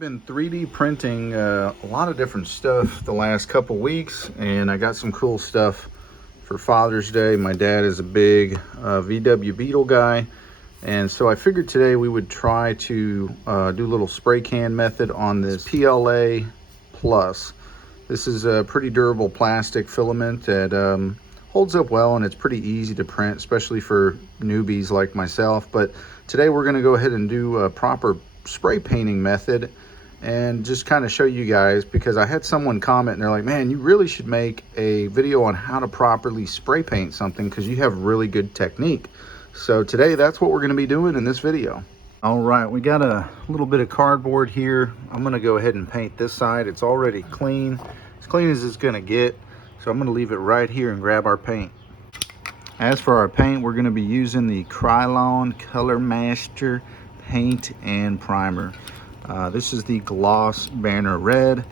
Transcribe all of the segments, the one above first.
been 3D printing a lot of different stuff the last couple weeks, and I got some cool stuff for Father's Day. My dad is a big VW Beetle guy, and so I figured today we would try to do a little spray can method on this PLA Plus. This is a pretty durable plastic filament that holds up well, and it's pretty easy to print, especially for newbies like myself. But today we're going to go ahead and do a proper spray painting method and just kind of show you guys, because I had someone comment and they're like, man, you really should make a video on how to properly spray paint something because you have really good technique. So today that's what we're going to be doing in this video. All right, we got a little bit of cardboard here. I'm going to go ahead and paint this side. It's already clean, as clean as it's going to get. So I'm going to leave it right here and grab our paint. As for our paint, we're going to be using the Krylon Color Master paint and primer. This is the Gloss Banner Red,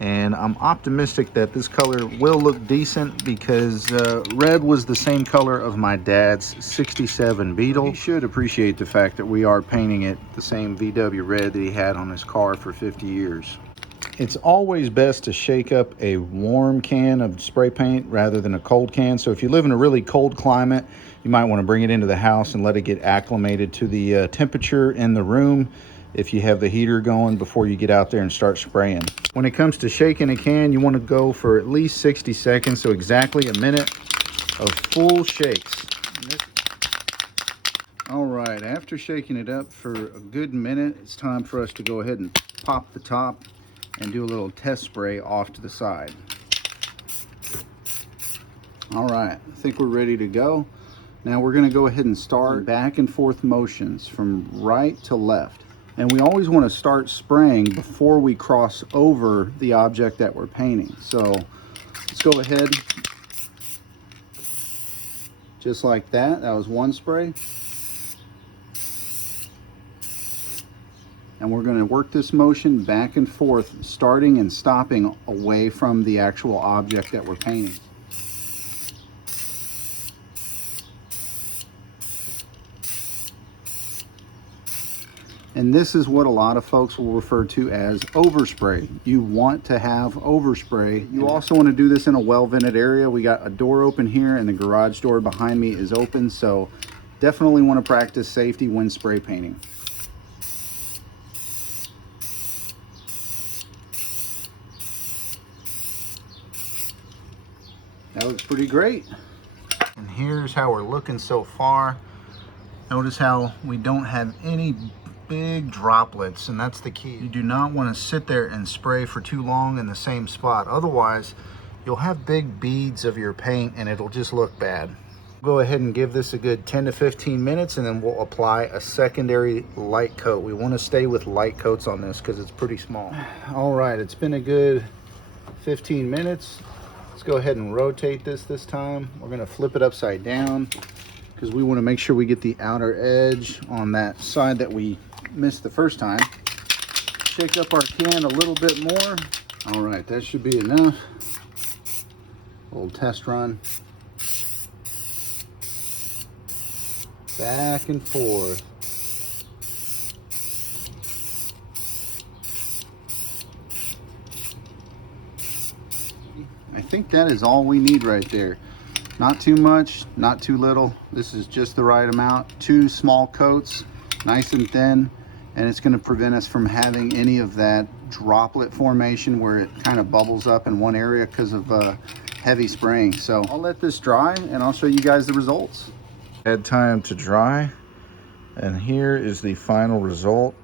and I'm optimistic that this color will look decent because red was the same color of my dad's 67 Beetle. You should appreciate the fact that we are painting it the same VW red that he had on his car for 50 years. It's always best to shake up a warm can of spray paint rather than a cold can. So if you live in a really cold climate, you might want to bring it into the house and let it get acclimated to the temperature in the room if you have the heater going before you get out there and start spraying. When it comes to shaking a can, you want to go for at least 60 seconds, so exactly a minute of full shakes. All right, after shaking it up for a good minute, it's time for us to go ahead and pop the top and do a little test spray off to the side. All right, I think we're ready to go. Now we're going to go ahead and start back and forth motions from right to left. And we always want to start spraying before we cross over the object that we're painting. So let's go ahead, just like that. That was one spray. And we're going to work this motion back and forth, starting and stopping away from the actual object that we're painting. And this is what a lot of folks will refer to as overspray. You want to have overspray. You also want to do this in a well-vented area. We got a door open here and the garage door behind me is open. So definitely want to practice safety when spray painting. That looks pretty great. And here's how we're looking so far. Notice how we don't have any big droplets, and that's the key. You do not want to sit there and spray for too long in the same spot. Otherwise, you'll have big beads of your paint and it'll just look bad. Go ahead and give this a good 10 to 15 minutes and then we'll apply a secondary light coat. We want to stay with light coats on this because it's pretty small. All right, it's been a good 15 minutes. Let's go ahead and rotate this time. We're going to flip it upside down because we want to make sure we get the outer edge on that side that we missed the first time. Shake up our can a little bit more. All right, that should be enough. Little test run. Back and forth. I think that is all we need right there. Not too much, not too little. This is just the right amount. 2 small coats, nice and thin, and it's going to prevent us from having any of that droplet formation where it kind of bubbles up in one area because of heavy spraying. So I'll let this dry and I'll show you guys the results. Had time to dry, and here is the final result.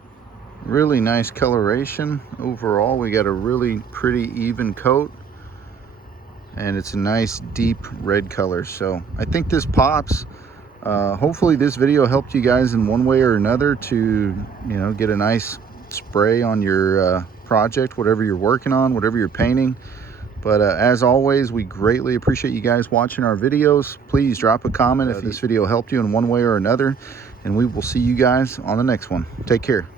Really nice coloration. Overall, we got a really pretty even coat. And it's a nice deep red color, so I think this pops. Hopefully this video helped you guys in one way or another to get a nice spray on your project, whatever you're working on, whatever you're painting. But as always, we greatly appreciate you guys watching our videos. Please drop a comment if this video helped you in one way or another, and we will see you guys on the next one. Take care.